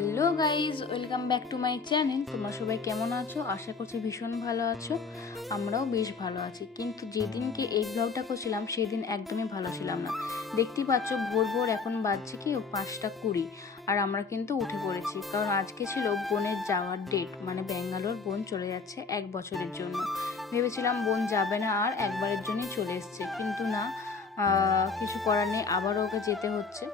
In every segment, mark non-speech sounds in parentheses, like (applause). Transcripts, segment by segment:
Hello guys welcome back to my channel. তোমরা সবাই কেমন আছো? আশা করছি ভীষণ ভালো আছো। আমরাও বেশ ভালো আছি। কিন্তু যেদিনকে এই ব্লগটা করছিলাম, সেদিন একদমই ভালো ছিলাম না। দেখতেই পাচ্ছ, ভোর ভোর এখন বাজছে কি, পাঁচটা কুড়ি। আর আমরা কিন্তু উঠে পড়েছি। কারণ আজকে ছিল বোনের যাওয়ার ডেট মানে ব্যাঙ্গালোর বোন চলে যাচ্ছে এক বছরের জন্য। ভেবেছিলাম বোন যাবে না আর একবারের জন্যই চলে এসছে। কিন্তু না কিছু করার নেই, আবারও ওকে যেতে হচ্ছে।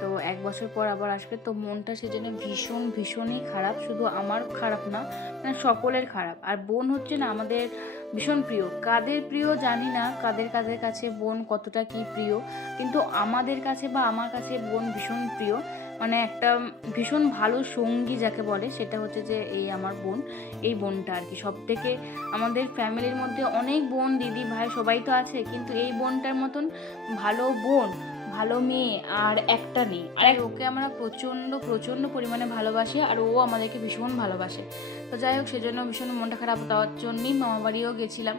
তো এক বছর পর আবার আসবে। তো মনটা সেজন্য ভীষণ, ভীষণই খারাপ। শুধু আমার খারাপ না মানে সকলের খারাপ। আর বোন হচ্ছে না আমাদের ভীষণ প্রিয়। কাদের প্রিয় জানি না, কাদের কাদের কাছে বোন কতটা কি প্রিয়। কিন্তু আমাদের কাছে বা আমার কাছে বোন ভীষণ প্রিয়। মানে একটা ভীষণ ভালো সঙ্গী যাকে বলে, সেটা হচ্ছে যে এই আমার বোন। এই বোনটা আর কি। সব থেকে আমাদের ফ্যামিলির মধ্যে অনেক বোন, দিদি, ভাই সবাই তো আছে, কিন্তু এই বোনটার মতন ভালো বোন ভালো মেয়ে আর একটা নেই। আর ওকে আমরা প্রচণ্ড প্রচণ্ড পরিমাণে ভালোবাসি আর ও আমাদেরকে ভীষণ ভালোবাসে। তো যাই হোক সেজন্য ভীষণ মনটা খারাপ দেওয়ার জন্যই মামা বাড়িও গেছিলাম।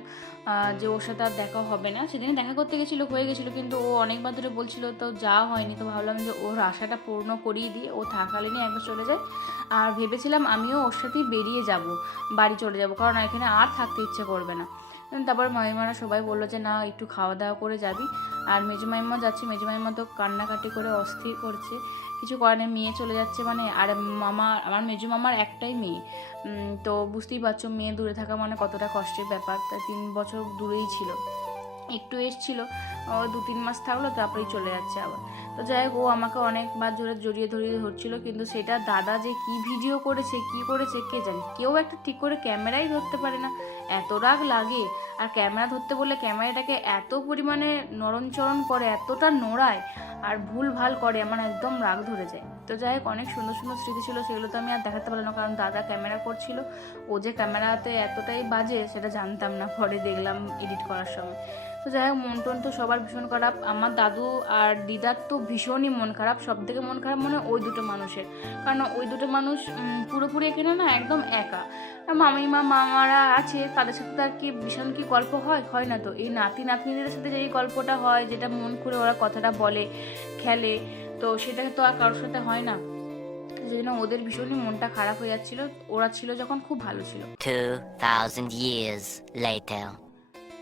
যে ওর সাথে আর দেখা হবে না। সেদিনে দেখা করতে গেছিল হয়ে গেছিল কিন্তু ও অনেকবার ধরে বলছিল তো যাওয়া হয়নি। তো ভাবলাম যে ওর আশাটা পূর্ণ করিয়ে দিই। ও থাকালীনই একবার চলে যায়। আর ভেবেছিলাম আমিও ওর সাথেই বেরিয়ে যাব বাড়ি চলে যাব। কারণ এখানে আর থাকতে ইচ্ছে করবে না। তারপর মামিমারা সবাই বলল যে, না, একটু খাওয়া দাওয়া করে যাবি। আর মেজো মাইমা যাচ্ছে, মেজো মাইমা তো কান্নাকাটি করে অস্থির করছে। কিছু নেই, মেয়ে চলে যাচ্ছে মানে আর মামা, আমার মেজো মামার একটাই মেয়ে। তো বুঝতেই পারছ, মেয়ে দূরে থাকা মানে কতটা কষ্টের ব্যাপার। তা তিন বছর দূরেই ছিল। একটু এসছিল, ও দু তিন মাস থাকল, তারপরেই চলে যাচ্ছে আবার। তো যাই হোক, ও আমাকে অনেকবার জোরে জড়িয়ে ধরিয়ে ধরছিল, কিন্তু সেটা দাদা যে কি ভিডিও করেছে, কি করেছে, কে জানে? কেউ একটা ঠিক করে ক্যামেরাই ধরতে পারে না। এত রাগ লাগে। আর ক্যামেরা ধরতে বললে ক্যামেরাটাকে এত পরিমাণে নরমচরণ করে, এতটা নোড়ায়। আর ভুল ভালো করে আমার একদম রাগ ধরে যায়। তো যাই হোক, অনেক সুন্দর সুন্দর স্মৃতি ছিল, সেগুলো তো আমি আর দেখাতে পারলাম না, কারণ দাদা ক্যামেরা করছিল। ও যে ক্যামেরাতে এতটাই বাজে, সেটা জানতাম না, পরে দেখলাম এডিট করার সময়। তো যাই হোক, মন টন তো সবার ভীষণ খারাপ। আমার দাদু আর দিদার তো ভীষণই মন খারাপ সব থেকে মন খারাপ মনে ওই দুটো মানুষের। কারণ ওই দুটো মানুষ পুরোপুরি এখানে না একদম একা। মামিমা, মামারা আছে, তাদের সাথে তার কি ভীষণ কি গল্প হয়? হয় না তো। এই নাতি নাতনিদের সাথে যে এই গল্পটা হয়, যেটা মন করে ওরা কথাটা বলে খেলে। তো সেটা তো আর কারোর সাথে হয় না। সেই জন্য ওদের ভীষণই মনটা খারাপ হয়ে যাচ্ছিল। ওরা ছিল যখন খুব ভালো ছিল। 2,000 years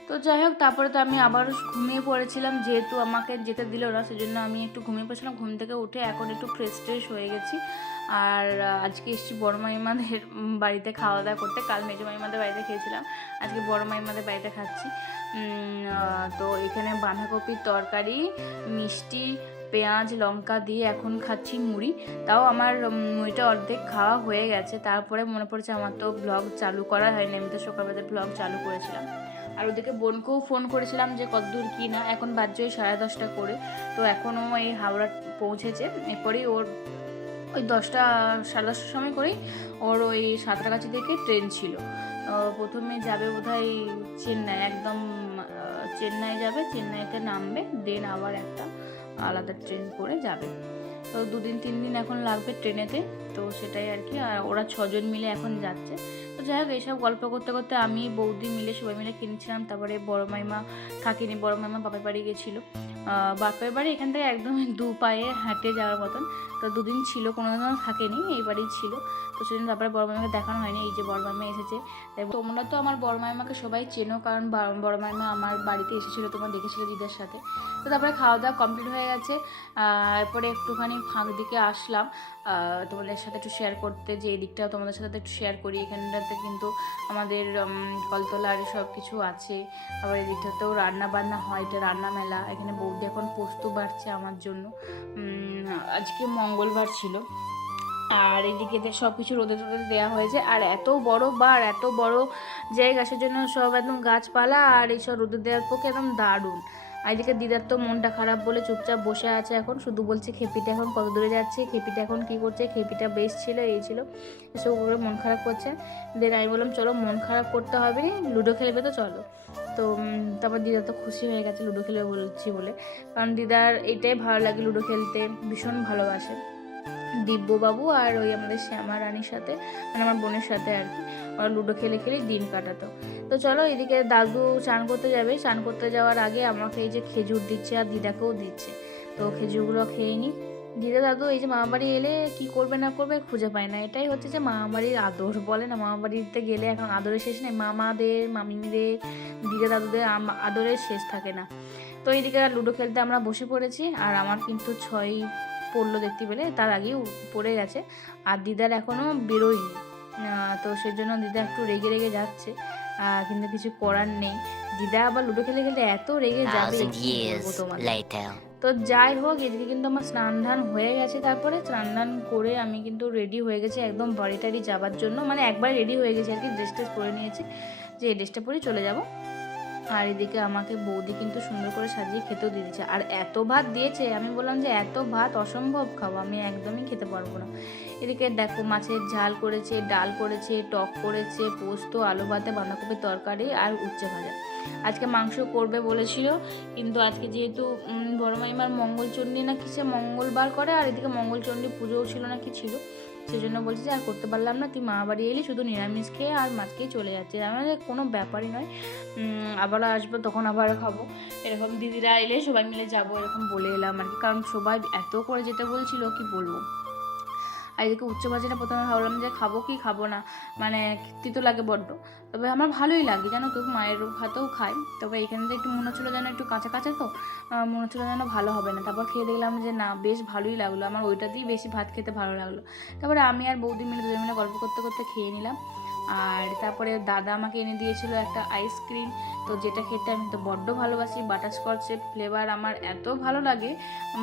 তো যাই হোক তারপরে তো আমি আবার ঘুমিয়ে পড়েছিলাম। যেহেতু আমাকে যেতে দিল না সেজন্য আমি একটু ঘুমিয়ে পড়েছিলাম। ঘুম থেকে উঠে এখন একটু ফ্রেশ ট্রেশ হয়ে গেছি। আর আজকে এসেছি বড় মাইমাদের বাড়িতে খাওয়া দাওয়া করতে। কাল মেজো মাইমাদের বাড়িতে খেয়েছিলাম। আজকে বড় মাইমাদের বাড়িতে খাচ্ছি। তো এখানে বাঁধাকপির তরকারি, মিষ্টি, পেঁয়াজ, লঙ্কা দিয়ে এখন খাচ্ছি মুড়ি। তাও আমার মুড়িটা অর্ধেক খাওয়া হয়ে গেছে। তারপরে মনে পড়ছে আমার তো ব্লগ চালু করা হয়নি। আমি তো সকালবেলা ব্লগ চালু করেছিলাম। আর ওদিকে বোনকেও ফোন করেছিলাম যে, কতদূর কী না? এখন বাজছে সাড়ে দশটা করে। তো এখনও এই হাওড়া পৌঁছেছে। এরপরেই ওর ওই দশটা, সাড়ে দশটার সময় করেই ওর ওই সাঁতরাগাছি থেকে ট্রেন ছিল। প্রথমে যাবে বোধহয় চেন্নাই, একদম চেন্নাই যাবে, চেন্নাইতে নামবে, দেন আবার একটা আলাদা ট্রেন করে যাবে। তো দুদিন, তিন দিন এখন লাগবে ট্রেনেতে, তো সেটাই আর কি। আর ওরা ছজন মিলে এখন যাচ্ছে। যাই হোক, এইসব গল্প করতে করতে আমি বৌদি মিলে, সবাই মিলে কিনেছিলাম। তারপরে বড় মাইমা থাকিনি, বড় মাইমা বাপের বাড়ি গেছিল। বাপের বাড়ি এখান থেকে একদম (laughs) দু পায়ে হাঁটে যাওয়ার মতন। তো দুদিন ছিল কোনো দিনও থাকেনি, এই বাড়ি ছিল। তো সেদিন তারপরে বড় মাইমাকে দেখানো হয়নি, এই যে বড় মাইমা এসেছে। তোমরা তো আমার বড় মাইমাকে সবাই চেনো, কারণ বড় মাইমা আমার বাড়িতে এসেছিল, তোমরা দেখেছিলো দিদের সাথে। তো তারপরে খাওয়া দাওয়া কমপ্লিট হয়ে গেছে। এরপরে একটুখানি ফাঁক দিকে আসলাম। তোমাদের সাথে একটু শেয়ার করতে, যে এই দিকটাও তোমাদের সাথে একটু শেয়ার করি। এখানটাতে কিন্তু আমাদের কলতলার সব কিছু আছে। আবার এদিকটাতেও রান্না বান্না হয়, এটা রান্না মেলা। এখানে বৌদি এখন পোস্ত বাড়ছে আমার জন্য। আজকে মঙ্গলবার ছিল। আর এদিকে সব কিছু রোদে রোদে দেওয়া হয়েছে। আর এত বড় বার, এত বড় জায়গা, সেজন্য সব একদম গাছপালা আর এইসব রোদে দেওয়ার পক্ষে একদম দারুণ। আর দিদার তো মনটা খারাপ বলে চুপচাপ বসে আছে এখন। শুধু বলছে, খেপিটা এখন কত দূরে যাচ্ছে? খেপিটা এখন কি করছে? খেপিটা বেশ ছিল, এই ছিল। এসব করে মন খারাপ করছে। দেন আমি বললাম, চলো, মন খারাপ করতে হবে। লুডো খেলবে তো, চলো। তো তারপর দিদা তো খুশি হয়ে গেছে, লুডো খেলবে বলছি বলে। কারণ দিদার এটাই ভালো লাগে, লুডো খেলতে। ভীষণ ভালোবাসে। দিব্যবাবু আর ওই আমাদের শ্যামা রানীর সাথে মানে আমার বোনের সাথে আর কি। ওরা লুডো খেলে খেলে দিন কাটাতো। তো চলো এদিকে দাদু চান করতে যাবে। চান করতে যাওয়ার আগে আমাকে এই যে খেজুর দিচ্ছে আর দিদাকেও দিচ্ছে। তো খেজুরগুলো খেয়ে নিই দিদা, দাদু, এই যে মামাবাড়ি এলে কি করবে না করবে খুঁজে পায় না। এটাই হচ্ছে যে মামাবাড়ির আদর বলে না। মামাবাড়িতে গেলে এখন আদরের শেষ নেই। মামাদের, মামিদের, দিদা, দাদুদের আদরের শেষ থাকে না। তো এইদিকে লুডো খেলতে আমরা বসে পড়েছি। আর আমার কিন্তু ছয় পড়ল দেখতে পেলে তার আগেই পড়ে গেছে। আর দিদার এখনও বেরোয়নি। তো সেজন্য দিদা একটু রেগে রেগে যাচ্ছে। কিন্তু কিছু করার নেই। দিদা আবার লুডো খেলে খেলে এত রেগে যাবে. তো যাই হোক এদিকে কিন্তু আমার স্নান ধান হয়ে গেছে। তারপরে স্নান ধান করে আমি কিন্তু রেডি হয়ে গেছি একদম বাড়ি টাড়ি যাবার জন্য। মানে একবার রেডি হয়ে গেছি আর কি ড্রেস ট্রেস পরে নিয়েছি। যে এই ড্রেসটা পরে চলে যাব। আর এদিকে আমাকে বৌদি কিন্তু সুন্দর করে সাজিয়ে খেতেও দিয়ে দিয়েছে। আর এত ভাত দিয়েছে, আমি বললাম যে এত ভাত অসম্ভব খাব, আমি একদমই খেতে পারব না। এদিকে দেখো মাছের ঝাল করেছে, ডাল করেছে, টক করেছে, পোস্ত, আলু ভাতে, বাঁধাকপির তরকারি আর উচ্ছে ভাজা। আজকে মাংস করবে বলেছিল, কিন্তু আজকে যেহেতু বড় মাইমার মঙ্গলচণ্ডী না কিসে মঙ্গলবার করে, আর এদিকে মঙ্গলচণ্ডী পুজোও ছিল না কি ছিল। সেই জন্য বলছি যে আর করতে পারলাম না। তুই মা বাড়ি এলি, শুধু নিরামিষ খেয়ে আর মাছ খেয়ে চলে যাচ্ছে আমাদের কোনো ব্যাপারই নয়। আবার আসব, তখন আবার খাব। এরকম দিদিরা এলে সবাই মিলে যাব, এরকম বলে এলাম আর কি। কারণ সবাই এত করে যেতে বলছিল, কি বলব? আর এদিকে উচ্চ বাজারে প্রথমে ভাবলাম যে খাব কি খাব না। মানে তিতো লাগে বড্ড। তবে আমার ভালোই লাগে, জানো তো, মায়ের ভাতেও খাই। তবে এখানে তো একটু মনে হচ্ছিল যেন একটু কাঁচা কাঁচা তো মনে হচ্ছিল যেন ভালো হবে না। তারপর খেয়ে দেখলাম যে না, বেশ ভালোই লাগল। আমার ওইটা দিয়েই বেশি ভাত খেতে ভালো লাগল। তারপরে আমি আর বৌদি মিলে দুজন মিলে গল্প করতে করতে খেয়ে নিলাম। আর তারপরে দাদা আমাকে এনে দিয়েছিল একটা আইসক্রিম তো যেটা খেতে আমি তো বড্ড ভালোবাসি বাটারস্কচের ফ্লেভার আমার এত ভালো লাগে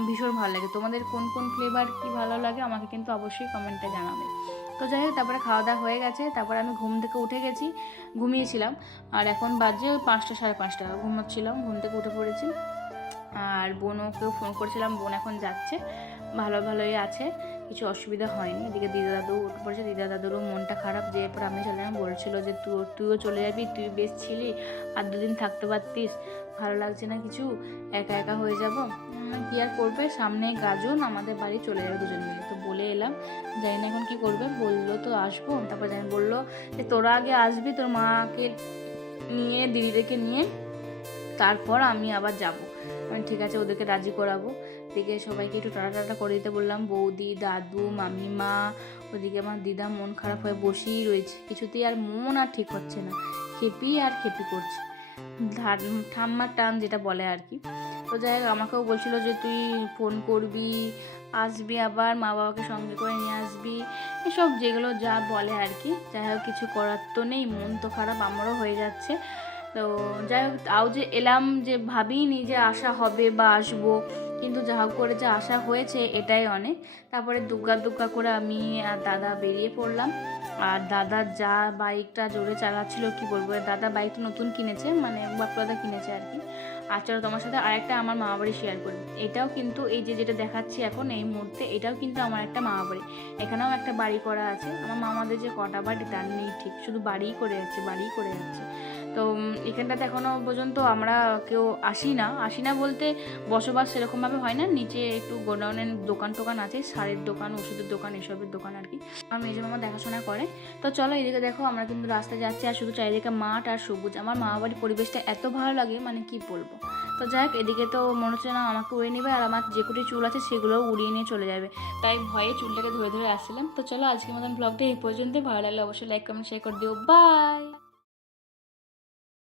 ভীষণ ভালো লাগে। তোমাদের কোন কোন ফ্লেভার কি ভালো লাগে আমাকে কিন্তু অবশ্যই কমেন্টে জানাবে। তো যাই হোক, তারপরে খাওয়া দাওয়া হয়ে গেছে, তারপরে আমি ঘুম থেকে উঠে গেছি, ঘুমিয়েছিলাম। আর এখন বাজে ওই পাঁচটা সাড়ে পাঁচটা, ঘুমোচ্ছিলাম, ঘুম থেকে উঠে পড়েছি। আর বোনকেও ফোন করেছিলাম, বোন এখন যাচ্ছে। ভালো ভালোই আছে, কিছু অসুবিধা হয়নি। এদিকে দিদা দাদু উঠে পড়েছে। দিদা দাদুরও মনটা খারাপ যে এরপর আমি যাব বলছিল যে তুই তুইও চলে যাবি, তুই বেশ ছিলি, আর দুদিন থাকতে পারতিস। ভালো লাগছে না কিছু? একা একা হয়ে যাব? কি আর করবে? সামনে গাজন, আমাদের বাড়ি চলে যাবে দুজন মিলে। তো বলে এলাম, জানি না এখন কি করবে। বলল তো আসব। তারপর জানি বলল যে তোরা আগে আসবি, তোর মাকে নিয়ে, দিদিদেরকে নিয়ে, তারপর আমি আবার যাব। আমি ঠিক আছে, ওদেরকে রাজি করাবো। দিকে সবাইকে একটু টাটা টাটা করে দিতে বললাম, বৌদি, দাদু, মামিমা, ওদিকে আমার দিদা মন খারাপ হয়ে বসেই রয়েছে। কিছুতেই আর মন আর ঠিক হচ্ছে না। খেপি আর খেপি করছে। ঠাম্মার টান যেটা বলে আর কি। তো যাই হোক, আমাকেও বলছিল যে তুই ফোন করবি, আসবি আবার, মা বাবাকে সঙ্গে করে নিয়ে আসবি। এসব যেগুলো যা বলে আর কি। যাই হোক, কিছু করার তো নেই, মন তো খারাপ, আমারও হয়ে যাচ্ছে। তো যাই হোক, তাও যে এলাম যে ভাবিনি যে আসা হবে বা আসব, কিন্তু যা হোক করে যে আসা হয়েছে এটাই অনেক। তারপরে দুগ্গা দুগ্গা করে আমি আর দাদা বেরিয়ে পড়লাম। আর দাদা যা বাইকটা জোরে চালাচ্ছিল, কি বলব দাদা বাইকটা নতুন কিনেছে মানে বাপদাদা কিনেছে আর কি। আর চলো তোমার সাথে আরেকটা আমার মামা বাড়ি শেয়ার করি। এটাও কিন্তু এই যে যেটা দেখাচ্ছি এখন এই মুহূর্তে, এটাও কিন্তু আমার একটা মামা বাড়ি এখানেও একটা বাড়ি করা আছে। আমার মামাদের যে কটা বাড়ি, তার নেই ঠিক। শুধু বাড়িই করে যাচ্ছে, বাড়িই করে যাচ্ছে। তো এখানটাতে এখনও পর্যন্ত আমরা কেউ আসি না আসি না বলতে বসবাস সেরকমভাবে হয় না নিচে একটু গোডাউনের দোকান টোকান আছে, সারের দোকান, ওষুধের দোকান, এসবের দোকান আর কি। আমার মেজো মামা দেখাশোনা করে। তো চলো এদিকে দেখো, আমরা কিন্তু রাস্তায় যাচ্ছি আর শুধু চারিদিকে মাঠ আর সবুজ। আমার মা বাড়ির পরিবেশটা এত ভালো লাগে মানে কি বলব। তো যাই হোক এদিকে তো মনে হচ্ছে না আমাকে উড়িয়ে নেবে আর আমার যে কুটি চুল আছে সেগুলোও উড়িয়ে নিয়ে চলে যাবে। তাই ভয়ে চুলটাকে ধরে ধরে আসছিলাম। তো চলো আজকের মতন ব্লগটা এই পর্যন্তই। ভালো লাগলে অবশ্যই লাইক কমেন্ট শেয়ার করে দিও। বাই